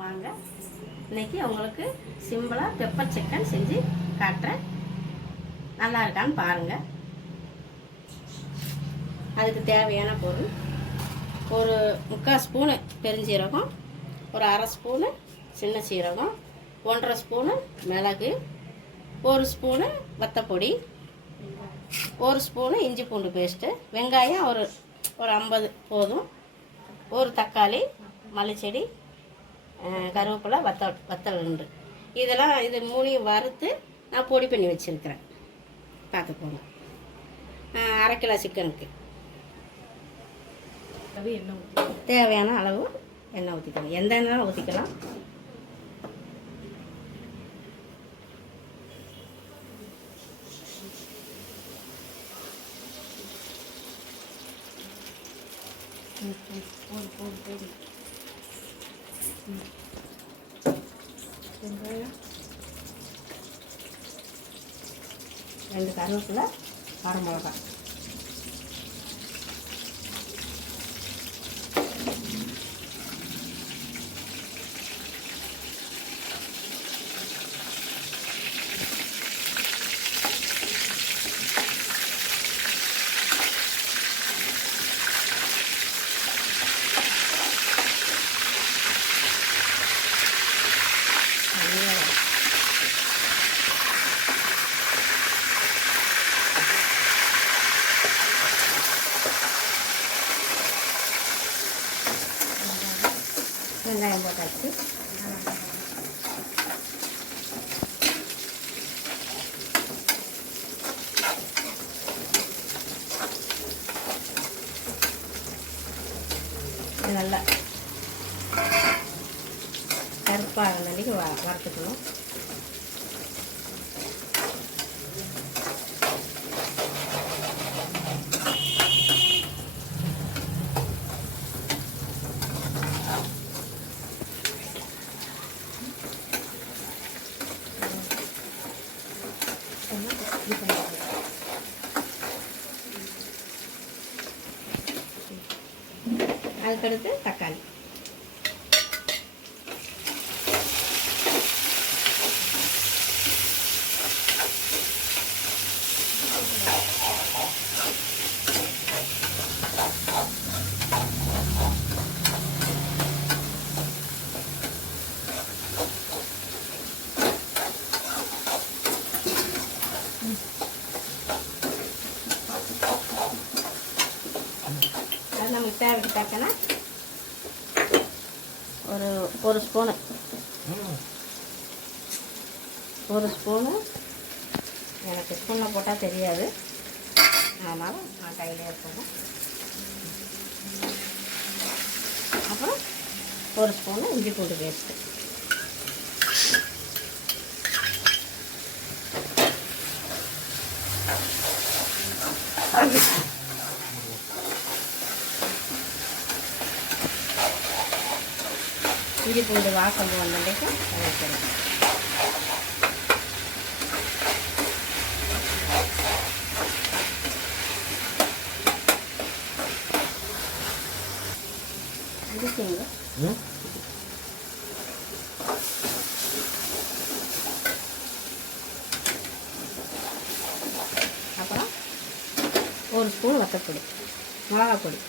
வாங்க இன்றைக்கி உங்களுக்கு சிம்பிளாக பெப்பர் சிக்கன் செஞ்சு காட்டுறேன். நல்லா இருக்கான்னு பாருங்கள். அதுக்கு தேவையான பொருள் ஒரு 3/4 ஸ்பூனு பெருஞ்சீரகம், ஒரு 1/2 ஸ்பூனு சின்ன சீரகம், 1/2 ஸ்பூனு மிளகு, 1 ஸ்பூனு வத்தப்பொடி, 1 ஸ்பூனு இஞ்சி பூண்டு பேஸ்ட்டு, வெங்காயம் ஒரு 50 போதும், ஒரு தக்காளி, மல்லிச்செடி, கருவேப்பிலை, வத்தல் 2. இதெல்லாம் இது 3 வறுத்து நான் பொடி பண்ணி வச்சுருக்கிறேன். பார்த்துக்கோங்க. 1/2 கிலோ சிக்கனுக்கு தேவையான அளவு எண்ணெய் ஊற்றிக்கலாம். எந்த எண்ணெய் ஊற்றிக்கலாம். வெங்காயம் 2 கருவேப்பிலை, 1/2 மிளகாய். வெங்காயம் போட்டாச்சு. நல்லா கருப்பாக இருந்தன்னைக்கு வறுத்துக்கணும். அதுக்கடுத்து தக்காளி. அது நமக்கு தேவைக்கு தக்கன ஒரு ஸ்பூனு எனக்கு ஸ்பூனில் போட்டால் தெரியாது, அதனால் நான் கையிலே இருக்கணும். அப்புறம் 1 ஸ்பூனு இஞ்சி பூண்டு பேஸ்ட்டு. இஞ்சி பூண்டு வாசம் வந்தன்றைக்கு வைக்கணும். அடிச்சிங்க. அப்புறம் 1 ஸ்பூன் வத்தப்பொடி, மிளகாய் பொடி.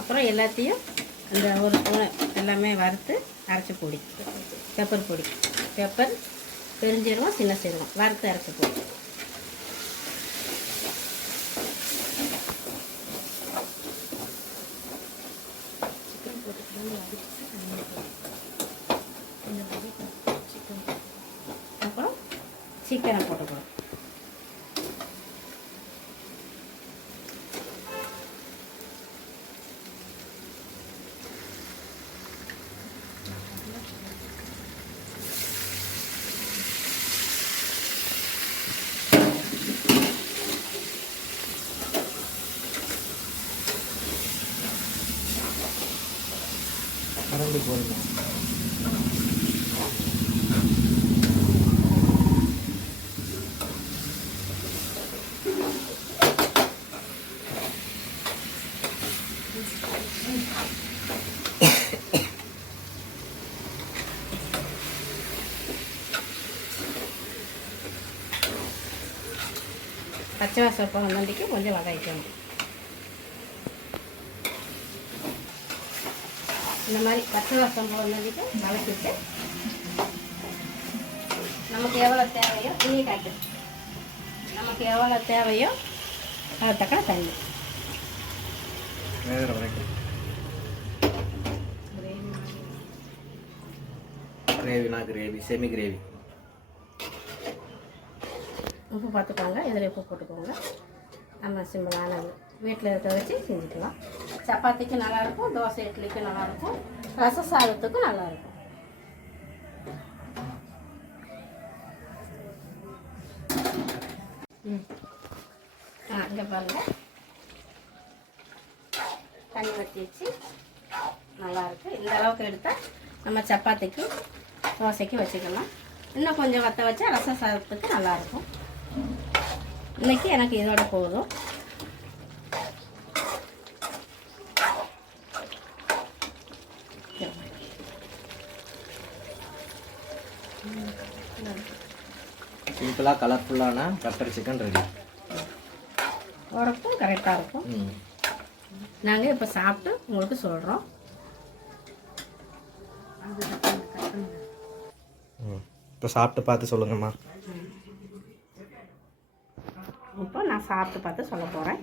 அப்புறம் எல்லாத்தையும் அந்த 1 ஸ்பூன் எல்லாமே வறுத்து அரைச்சி பொடி, பெப்பர் பொடி, பெப்பர், பெருஞ்சீரகம், சின்ன சீரகம் வறுத்து அரைச்சி பொடி. அப்புறம் சிக்கனை போட்டுக்கணும். கரண்டி போடுங்க. பச்சை வாசம் போனதுக்கு கொஞ்சம் வதக்கணும். இந்த மாதிரி பச்சை வாசம் போனதுக்கு வதக்கிட்டு நமக்கு எவ்வளோ தேவையோ தண்ணி காட்டு, நமக்கு எவ்வளோ தேவையோ அது தக்கன தண்ணி. கிரேவினா கிரேவி, செமி கிரேவி. உப்பு பார்த்துக்கோங்க, இதில் உப்பு போட்டுக்கோங்க. நம்ம சிம்பிளானது வீட்டில் இருக்க வச்சு செஞ்சுக்கலாம். சப்பாத்திக்கு நல்லாயிருக்கும், தோசை இட்லிக்கு நல்லாயிருக்கும், ரச சாதத்துக்கும் நல்லாயிருக்கும். இங்கே பாருங்கள், தண்ணி வற்றி வச்சு நல்லாயிருக்கு. இந்த அளவுக்கு எடுத்தால் நம்ம சப்பாத்திக்கு தோசைக்கு வச்சுக்கலாம். இன்னும் கொஞ்சம் வற்ற வச்சா ரச சாதத்துக்கு நல்லாயிருக்கும். இன்றைக்கி எனக்கு இதோட போதும். சிம்பிளாக கலர்ஃபுல்லான பெப்பர் சிக்கன் ரெடி. உடப்பும் கரெக்டாக இருக்கும். நாங்கள் இப்போ சாப்பிட்டு உங்களுக்கு சொல்கிறோம். இப்போ சாப்பிட்டு பார்த்து சொல்லுங்கம்மா. இப்போ நான் சாப்பிட்டு பார்த்து சொல்ல போகிறேன்.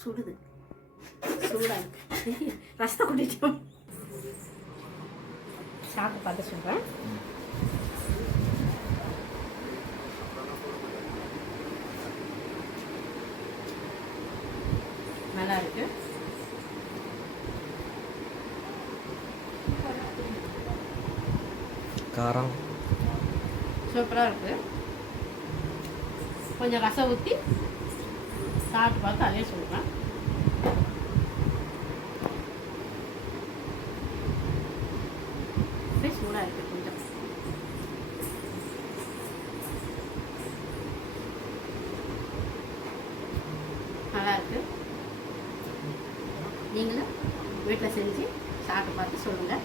சுடுது, சூடாக இருக்கு. ரசத்தை குடிச்சோம். சாப்பிட்டு பார்த்து சொல்கிறேன். நல்லா இருக்கு. காரம் சூப்பராக இருக்கு. கொஞ்சம் ரசம் ஊற்றி சாப்பிட்டு பார்த்து அதே சொல்கிறேன். சூடாக இருக்குது கொஞ்சம். நல்லா இருக்கு. நீங்களும் வீட்டில் செஞ்சு சாப்பிட்டு பார்த்து சொல்லுங்கள்.